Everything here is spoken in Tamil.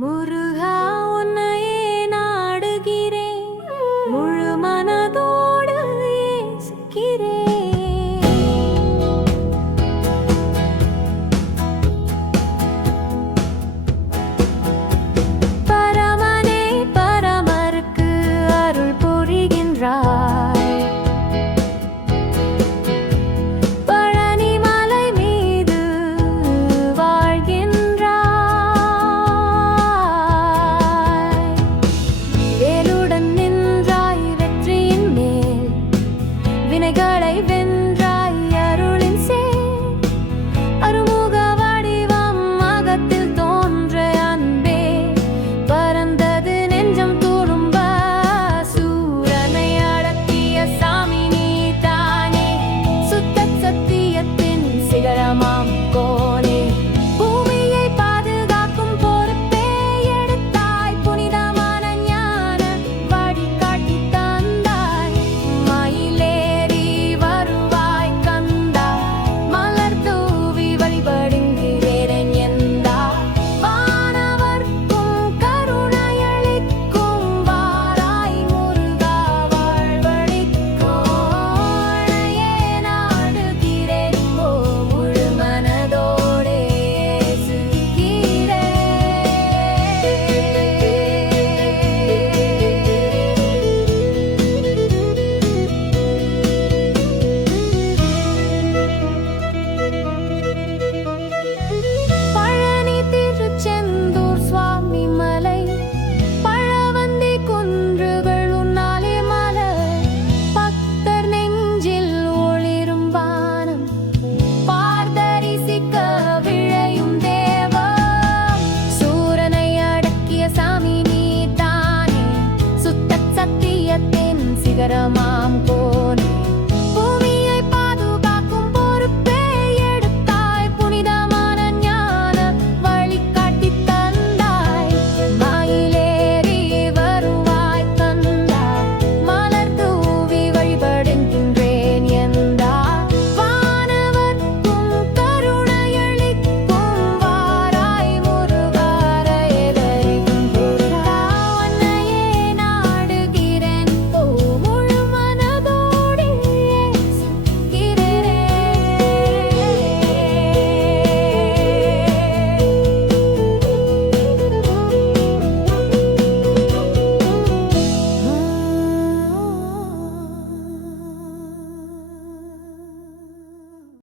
முருகா mom. campo.